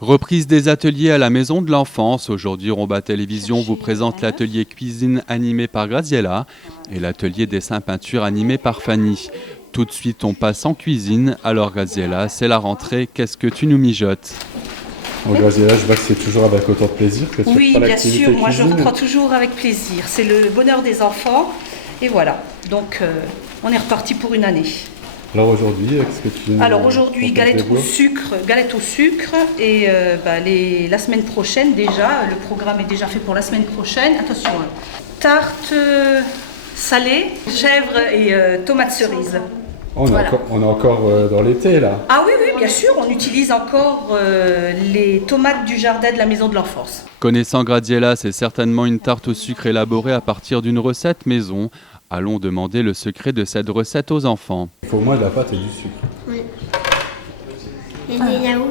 Reprise des ateliers à la Maison de l'Enfance. Aujourd'hui, Romba Télévision vous présente l'atelier cuisine animé par Graziella et l'atelier dessin-peinture animé par Fanny. Tout de suite, on passe en cuisine. Alors Graziella, c'est la rentrée. Qu'est-ce que tu nous mijotes ? Bon, Graziella, je vois que c'est toujours avec autant de plaisir que tu Oui, reprends bien l'activité sûr. Moi, je cuisine. reprends toujours avec plaisir. C'est le bonheur des enfants. Et voilà. Donc, on est reparti pour une année. Alors aujourd'hui, qu'est-ce que tu nous Alors aujourd'hui, racontes galette les au jours sucre. Et la semaine prochaine déjà, le programme est déjà fait pour la semaine prochaine. Attention, tarte salée, chèvre et tomates cerises. On est Voilà. encore dans l'été là. Ah oui, bien sûr, on utilise encore les tomates du jardin de la Maison de l'Enfance. Connaissant Graziella, c'est certainement une tarte au sucre élaborée à partir d'une recette maison. Allons demander le secret de cette recette aux enfants. Il faut au moins de la pâte et du sucre. Oui. Et des yaourts,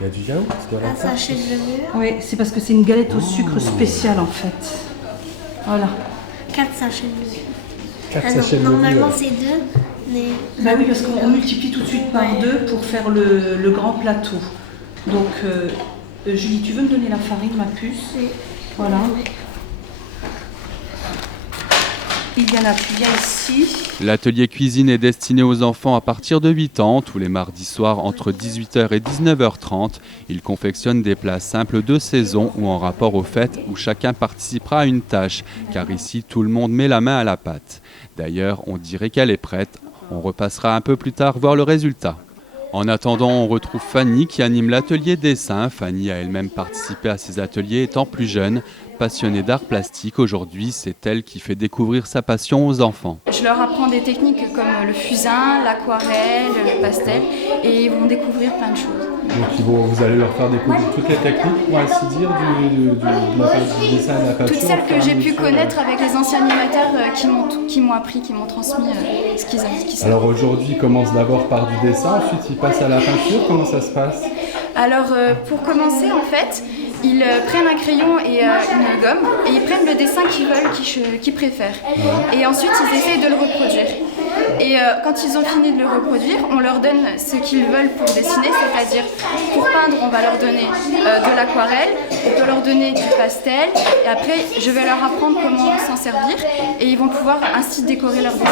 Il y a du yaourt dans la un tarte. sachet de levure, Oui, c'est parce que c'est une galette au sucre spéciale en fait. Voilà. 4 sachets de levure. 4 sachets de levure. Normalement c'est 2, mais Bah oui, parce qu'on multiplie tout de suite par 2 pour faire le grand plateau. Donc, Julie, tu veux me donner la farine, ma puce? Oui. Voilà. Iliana, tu viens ici. L'atelier cuisine est destiné aux enfants à partir de 8 ans. Tous les mardis soirs entre 18h et 19h30, ils confectionnent des plats simples de saison ou en rapport aux fêtes où chacun participera à une tâche, car ici tout le monde met la main à la pâte. D'ailleurs, on dirait qu'elle est prête. On repassera un peu plus tard voir le résultat. En attendant, on retrouve Fanny qui anime l'atelier dessin. Fanny a elle-même participé à ces ateliers étant plus jeune. Passionnée d'art plastique, aujourd'hui, c'est elle qui fait découvrir sa passion aux enfants. Je leur apprends des techniques comme le fusain, l'aquarelle, le pastel, et ils vont découvrir plein de choses. Donc vous allez leur faire découvrir toutes les techniques, pour ainsi dire, du dessin et de la peinture. Toutes celles au fur que et à j'ai pu mesure. connaître avec les anciens animateurs qui m'ont appris, qui m'ont transmis ce qu'ils savent. Alors aujourd'hui, ils commencent d'abord par du dessin, ensuite ils passent à la peinture. Comment ça se passe? Alors pour commencer, en fait, ils prennent un crayon et une gomme et ils prennent le dessin qu'ils veulent, qu'ils préfèrent. Et ensuite, ils essayent de le reproduire. Et quand ils ont fini de le reproduire, on leur donne ce qu'ils veulent pour dessiner, c'est-à-dire pour peindre, on va leur donner de l'aquarelle, on peut leur donner du pastel, et après, je vais leur apprendre comment s'en servir et ils vont pouvoir ainsi décorer leur dessin.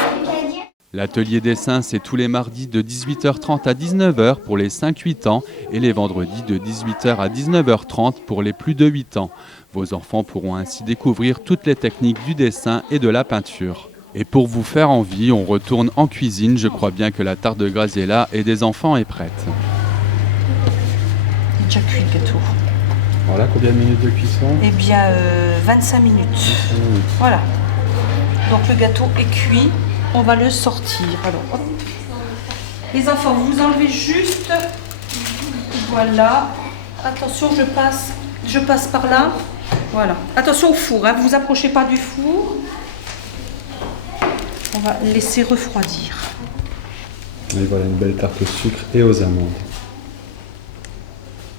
L'atelier dessin, c'est tous les mardis de 18h30 à 19h pour les 5-8 ans et les vendredis de 18h à 19h30 pour les plus de 8 ans. Vos enfants pourront ainsi découvrir toutes les techniques du dessin et de la peinture. Et pour vous faire envie, on retourne en cuisine. Je crois bien que la tarte de Graziella et des enfants est prête. Il est déjà cuit le gâteau. Voilà, combien de minutes de cuisson? Eh bien, 25 minutes. Voilà. Donc le gâteau est cuit. On va le sortir. Alors, hop. Les enfants, vous enlevez juste. Voilà. Attention, je passe par là. Voilà. Attention au four, hein. Vous vous approchez pas du four. On va laisser refroidir. Et voilà une belle tarte au sucre et aux amandes.